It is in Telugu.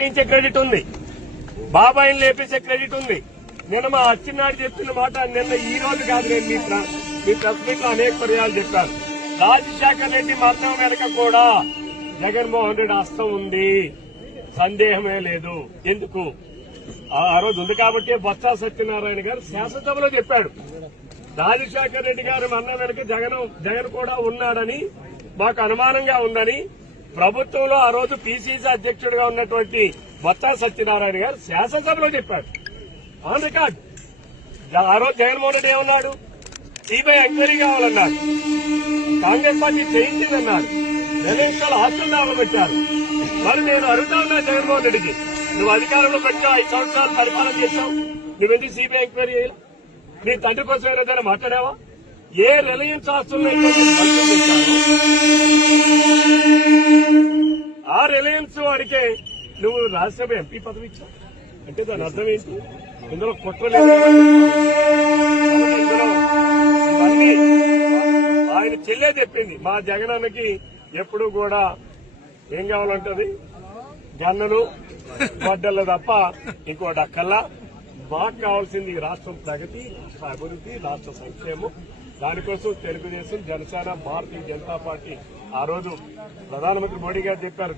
క్రెడిట్ ఉంది, బాబాయిని లేపేసే క్రెడిట్ ఉంది. నిన్న మా అచ్చినాడు చెప్తున్న మాట నిన్న ఈ రోజు కాదు, నేను మీ ప్రెస్ మీట్ లో అనేక పర్యాలు చెప్పాను. రాజశేఖర్ రెడ్డి మరణం వెనక కూడా జగన్మోహన్ రెడ్డి హస్తం ఉంది, సందేహమే లేదు. ఎందుకు ఆ రోజు ఉంది కాబట్టి బొత్స సత్యనారాయణ గారు శాసనసభలో చెప్పాడు, రాజశేఖర్ రెడ్డి గారు మరణం వెనక జగన్ కూడా ఉన్నాడని మాకు అనుమానంగా ఉందని. ప్రభుత్వంలో ఆ రోజు పీసీసీ అధ్యక్షుడిగా ఉన్నటువంటి బొత్స సత్యనారాయణ గారు శాసనసభలో చెప్పాడు, ఆన్ రికార్డ్. ఆ రోజు జగన్మోహన్ రెడ్డి ఏమన్నాడు, సిబిఐ ఎంక్వైరీ కావాలన్నాడు, కాంగ్రెస్ పార్టీ చేయించిందన్నాడు, తెలంగాణ హాస్టల్ పెట్టారు. మరి నేను అడుగుతా ఉన్నా జగన్మోహన్ రెడ్డికి, నువ్వు అధికారంలో పెట్టావు, 5 సంవత్సరాలు పరిపాలన చేశావు, నువ్వెందుకు సిబిఐ ఎంక్వైరీ చేయాలి? నీ తండ్రి కోసం ఏదైనా మాట్లాడావా? ఏ రిలయన్స్ ఆస్తుల్లో ఆ రిలయన్స్ వాడికే నువ్వు రాజ్యసభ ఎంపీ పదవి ఇచ్చావు అంటే దాని అర్థం ఏంటి? ఇందులో కుట్రలేదు. ఆయన చెల్లే చెప్పింది, మా జగనన్నకి ఎప్పుడు కూడా ఏం కావాలంటది, గన్నులు గొడ్డలు తప్ప ఇంకోటి అక్కల్లా. మాకు కావాల్సింది రాష్ట్రం ప్రగతి, రాష్ట్ర అభివృద్ధి, రాష్ట్ర సంక్షేమం. దానికోసం తెలుగుదేశం, జనసేన, భారతీయ జనతా పార్టీ ఆ రోజు ప్రధానమంత్రి మోడీ గారు చెప్పారు.